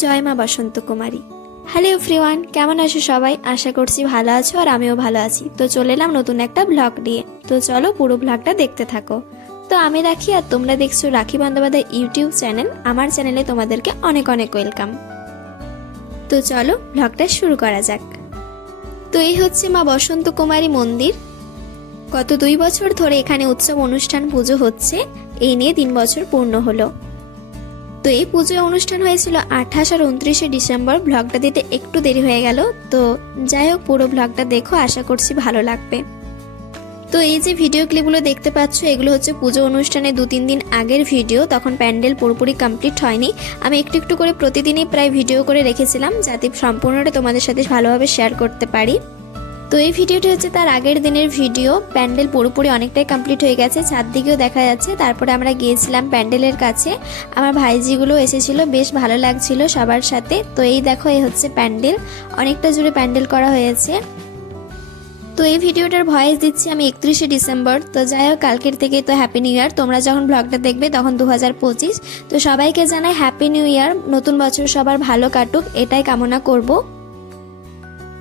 জয় মা বসন্ত কুমারী। Hello everyone, কেমন আছো সবাই? আশা করছি ভালো আছো আর আমিও ভালো আছি। তো চলে এলাম নতুন একটা ব্লগ নিয়ে। তো চলো পুরো ব্লগটা দেখতে থাকো। তো আমি রাখি আর তোমরা দেখছো রাখি বন্দ্যোপাধ্যায় ইউটিউব চ্যানেল। আমার চ্যানেলে তোমাদেরকে অনেক অনেক ওয়েলকাম। তো চলো ব্লগটা শুরু করা যাক। তো এই হচ্ছে মা বসন্ত কুমারী মন্দির। গত 2 বছর ধরে এখানে উৎসব অনুষ্ঠান পুজো হচ্ছে। এই নিয়ে 3 বছর পূর্ণ হলো। তো এই পুজো অনুষ্ঠান হয়েছিল 28 আর 29শে ডিসেম্বর। ব্লগটা দিতে একটু দেরি হয়ে গেল। তো যাই হোক, পুরো ব্লগটা দেখো, আশা করছি ভালো লাগবে। তো এই যে ভিডিও ক্লিপগুলো দেখতে পাচ্ছ, এগুলো হচ্ছে পুজো অনুষ্ঠানে 2-3 দিন আগের ভিডিও। তখন প্যান্ডেল পুরোপুরি কমপ্লিট হয়নি। আমি একটু একটু করে প্রতিদিনই প্রায় ভিডিও করে রেখেছিলাম, যাতে সম্পূর্ণটা তোমাদের সাথে ভালোভাবে শেয়ার করতে পারি। তো এই ভিডিওটি হচ্ছে তার আগের দিনের ভিডিও। প্যান্ডেল পুরোপুরি অনেকটাই কমপ্লিট হয়ে গেছে, চারদিকেও দেখা যাচ্ছে। তারপরে আমরা গিয়েছিলাম প্যান্ডেলের কাছে। আমার ভাইজিগুলো এসেছিল, বেশ ভালো লাগছিল সবার সাথে। তো এই দেখো, এই হচ্ছে প্যান্ডেল, অনেকটা জুড়ে প্যান্ডেল করা হয়েছে। তো এই ভিডিওটার ভয়েস দিচ্ছি আমি 31শে ডিসেম্বর। তো যাই হোক, কালকের থেকে তো হ্যাপি নিউ ইয়ার। তোমরা যখন ব্লগটা দেখবে তখন 2025। তো সবাইকে জানাই হ্যাপি নিউ ইয়ার। নতুন বছর সবার ভালো কাটুক, এটাই কামনা করব।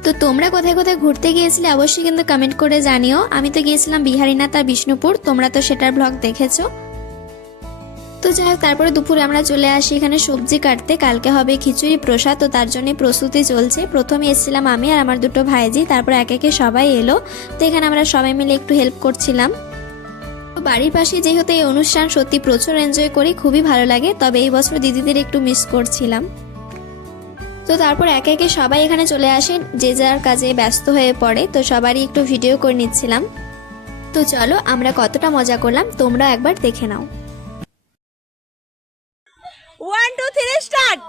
তো তোমরা কোথায় কোথায় ঘুরতে গিয়েছিলে অবশ্যই কিন্তু কমেন্ট করে জানিও। আমি তো গিয়েছিলাম বিহারীনাথ আর বিষ্ণুপুর, তোমরা তো সেটার ব্লগ দেখেছো। তো যাই হোক, তারপরে দুপুরে আমরা চলে আসি এখানে সবজি কাটতে। কালকে হবে খিচুড়ি প্রসাদ, তো তার জন্য প্রস্তুতি চলছে। প্রথমে এসেছিলাম আমি আর আমার 2 ভাইজি, তারপর একে একে সবাই এলো। তো এখানে আমরা সবাই মিলে একটু হেল্প করছিলাম। তো বাড়ির পাশে যেহেতু এই অনুষ্ঠান, সত্যি প্রচুর এনজয় করি, খুবই ভালো লাগে। তবে এই বছর দিদিদের একটু মিস করছিলাম। তো তারপর একে একে সবাই এখানে চলে আসেন, যে যার কাজে ব্যস্ত হয়ে পড়ে। তো সবারই একটু ভিডিও করে নিচ্ছিলাম। তো চলো, আমরা কতটা মজা করলাম তোমরা একবার দেখে নাও। 1 2 3 স্টার্ট।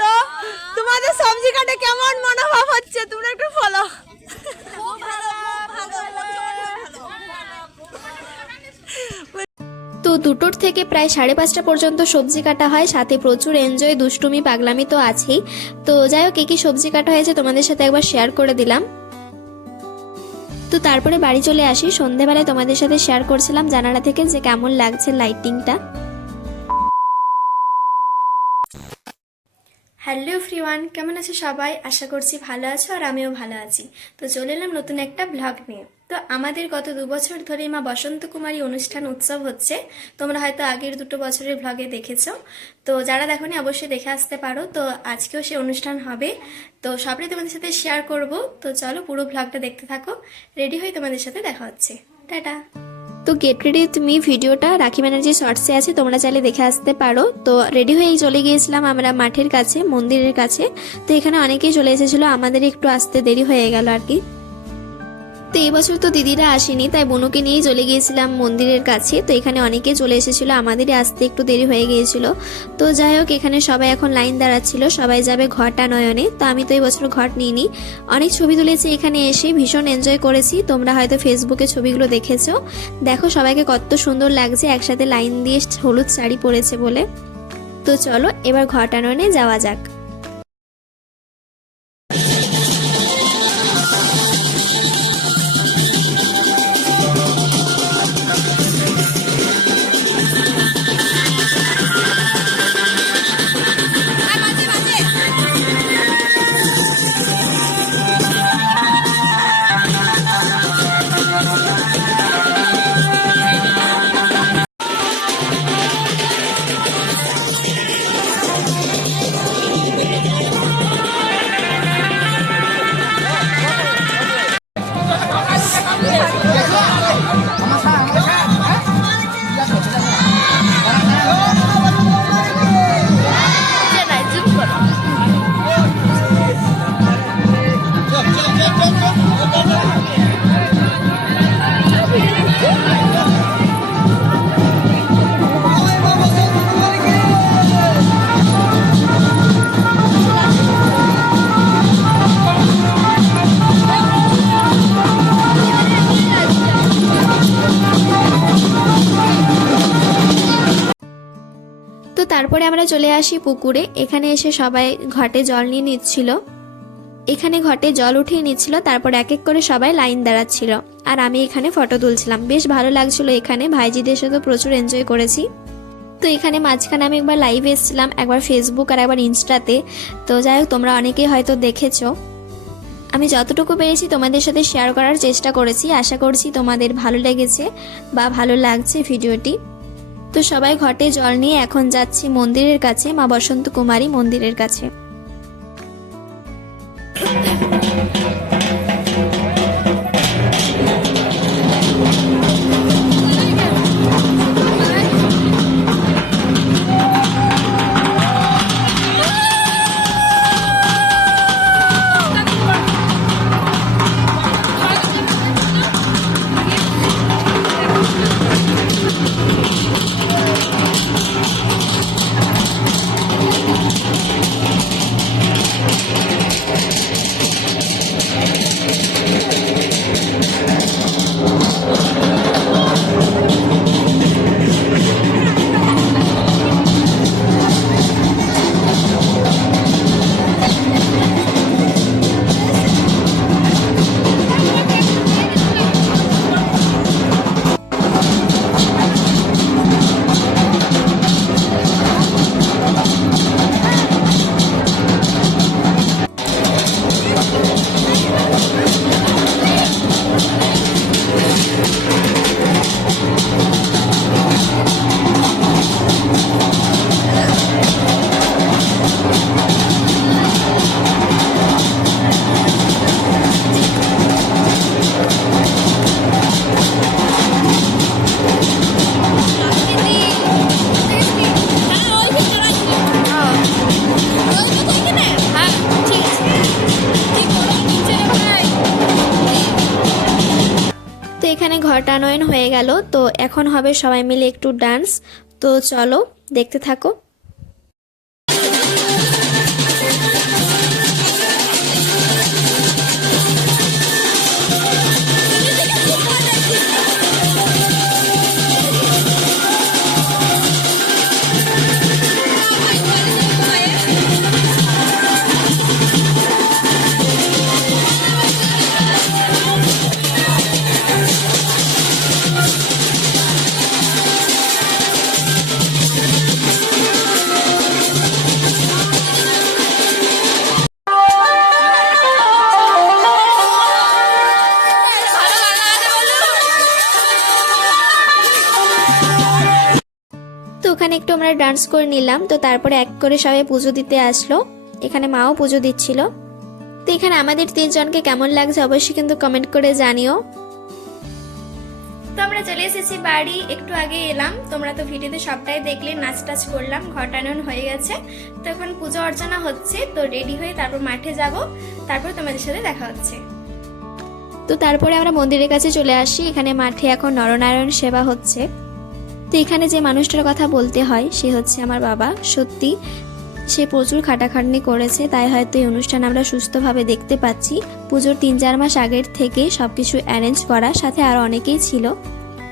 তো তোমাদের সবজি কাটে কেমন মনোভাব হচ্ছে, তোমরা একটু ফলো। তো 2টোর থেকে প্রায় 5:30 পর্যন্ত সবজি কাটা হয়, সাথে প্রচুর এনজয়, দুষ্টুমি, পাগলামি তো আছেই। তো যাই হোক, কি সবজি কাটা হয়েছে তোমাদের সাথে একবার শেয়ার করে দিলাম। তো তারপরে বাড়ি চলে আসি। সন্ধেবেলায় তোমাদের সাথে শেয়ার করছিলাম জানালা থেকে যে কেমন লাগছে লাইটিংটা। হ্যালো এভরিওয়ান, কেমন আছো সবাই? আশা করছি ভালো আছো আর আমিও ভালো আছি। তো চলে এলাম নতুন একটা ব্লগ নিয়ে। তো আমাদের গত 2 বছর ধরে মা বসন্ত কুমারী অনুষ্ঠান উৎসব হচ্ছে। তোমরা হয়তো আগের 2 বছরের ব্লগে দেখেছো। তো যারা দেখোনি অবশ্যই দেখে আসতে পারো। তো আজকেও সেই অনুষ্ঠান হবে, তো সবটাই তোমাদের সাথে শেয়ার করব। তো চলো পুরো ব্লগটা দেখতে থাকো। রেডি হয়ে তোমাদের সাথে দেখা হচ্ছে। টাটা। তো গেট রেডি উইথ মি ভিডিওটা রাখি ব্যানার্জি শর্টসে আছে, তোমরা চাইলে দেখে আসতে পারো। তো রেডি হয়েই চলে গিয়েছিলাম আমরা মাঠের কাছে, মন্দিরের কাছে। তো এখানে অনেকেই চলে এসেছিলো, আমাদের একটু আসতে দেরি হয়ে গেল আর কি। তো এই বছর তো দিদিরা আসেনি, তাই বোনকে নিয়েই চলে গিয়েছিলাম মন্দিরের কাছে। তো এখানে অনেকে চলে এসেছিলো, আমাদেরই আসতে একটু দেরি হয়ে গিয়েছিল। তো যাই হোক, এখানে সবাই এখন লাইন দাঁড়াচ্ছিল, সবাই যাবে ঘটানয়নে। তো আমি তো এই বছর ঘট নিইনি। অনেক ছবি তুলেছি এখানে এসে, ভীষণ এনজয় করেছি। তোমরা হয়তো ফেসবুকে ছবিগুলো দেখেছো। দেখো সবাইকে কত সুন্দর লাগছে, একসাথে লাইন দিয়ে হলুদ শাড়ি পরেছে বলে। তো চলো এবার ঘটানয়নে যাওয়া যাক। তো তারপরে আমরা চলে আসি পুকুরে। এখানে এসে সবাই ঘটে জল নিয়ে নিচ্ছিল। এখানে ঘটে জল উঠিয়ে নিচ্ছিল, তারপর এক এক করে সবাই লাইন দাঁড়াচ্ছিল আর আমি এখানে ফটো তুলছিলাম। বেশ ভালো লাগছিল এখানে, ভাইজিদের সাথে প্রচুর এনজয় করেছি। তো এখানে মাঝখানে আমি একবার লাইভে এসেছিলাম, একবার ফেসবুক আর একবার ইনস্টাতে। তো যাই হোক, তোমরা অনেকেই হয়তো দেখেছো। আমি যতটুকু পেরেছি তোমাদের সাথে শেয়ার করার চেষ্টা করেছি। আশা করছি তোমাদের ভালো লেগেছে বা ভালো লাগছে ভিডিওটি। তো সবাই ঘটে জল নিয়ে এখন যাচ্ছি মন্দিরের কাছে, মা বসন্ত কুমারী মন্দিরের কাছে। তো এখানে ঘটানয়ন হয়ে গেল, তো এখন হবে সবাই মিলে একটু ডান্স। তো চলো দেখতে থাকো। তো ওখানে একটু আমরা ডান্স করে নিলাম। তো তারপরে এক করে সবাই পুজো দিতে আসলো, এখানে মাও পুজো দিচ্ছিল। তো এখানে আমাদের 3 জনকে কেমন লাগছে অবশ্যই কিন্তু কমেন্ট করে জানিও। তো আমরা চলে এসেছি বাড়ি, একটু আগে এলাম। তোমরা তো ভিডিওতে সবটাই দেখলে, নাচ টাচ করলাম, ঘটানন হয়ে গেছে। তো এখন পুজো অর্চনা হচ্ছে, তো রেডি হয়ে তারপর মাঠে যাব, তারপর তোমাদের সাথে দেখা হচ্ছে। তো তারপরে আমরা মন্দিরের কাছে চলে আসি। এখানে মাঠে এখন নরনারায়ণ সেবা হচ্ছে। তো এখানে যে মানুষটার কথা বলতে হয় সে হচ্ছে আমার বাবা। সত্যি সে প্রচুর খাটাখাটনি করেছে, তাই হয়তো এই অনুষ্ঠান আমরা সুস্থভাবে দেখতে পাচ্ছি। পুজোর 3-4 মাস আগের থেকে সবকিছু অ্যারেঞ্জ করা, সাথে আরো অনেকেই ছিল।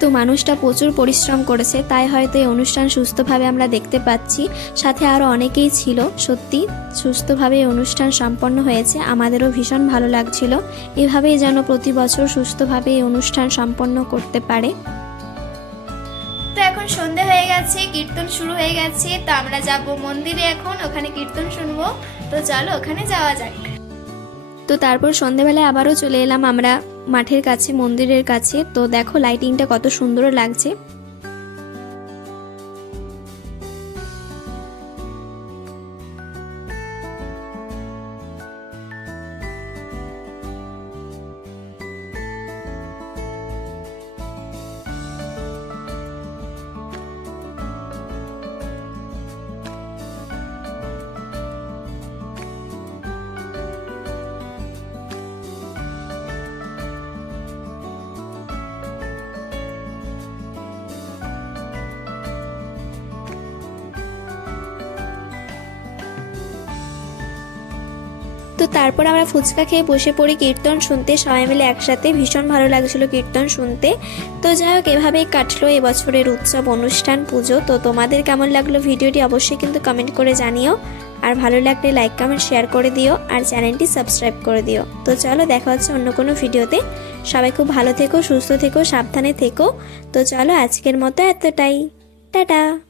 তো মানুষটা প্রচুর পরিশ্রম করেছে, তাই হয়তো এই অনুষ্ঠান সুস্থভাবে আমরা দেখতে পাচ্ছি। সাথে আরো অনেকেই ছিল। সত্যি সুস্থভাবে এই অনুষ্ঠান সম্পন্ন হয়েছে, আমাদেরও ভীষণ ভালো লাগছিল। এভাবেই যেন প্রতি বছর সুস্থভাবে এই অনুষ্ঠান সম্পন্ন করতে পারে। তো এখন সন্ধে হয়ে গেছে, কীর্তন শুরু হয়ে গেছে। তো আমরা যাব মন্দিরে, এখন ওখানে কীর্তন শুনবো। তো চলো ওখানে যাওয়া যাক। তো তারপর সন্ধেবেলায় আবারও চলে এলাম আমরা মাঠের কাছে, মন্দিরের কাছে। তো দেখো লাইটিংটা কত সুন্দর লাগছে। তারপর আমরা ফুচকা খেয়ে বসে পড়ি কীর্তন শুনতে, সবাই মিলে একসাথে। ভীষণ ভালো লাগছিল কীর্তন শুনতে। তো যাই হোক, এভাবেই কাটলো এবছরের উৎসব অনুষ্ঠান পুজো। তো তোমাদের কেমন লাগলো ভিডিওটি অবশ্যই কিন্তু কমেন্ট করে জানিও, আর ভালো লাগলে লাইক কমেন্ট শেয়ার করে দিও, আর চ্যানেলটি সাবস্ক্রাইব করে দিও। তো চলো, দেখা হচ্ছে অন্য কোনো ভিডিওতে। সবাই খুব ভালো থেকো, সুস্থ থেকো, সাবধানে থেকো। তো চলো, আজকের মতো এতটাই। টাটা।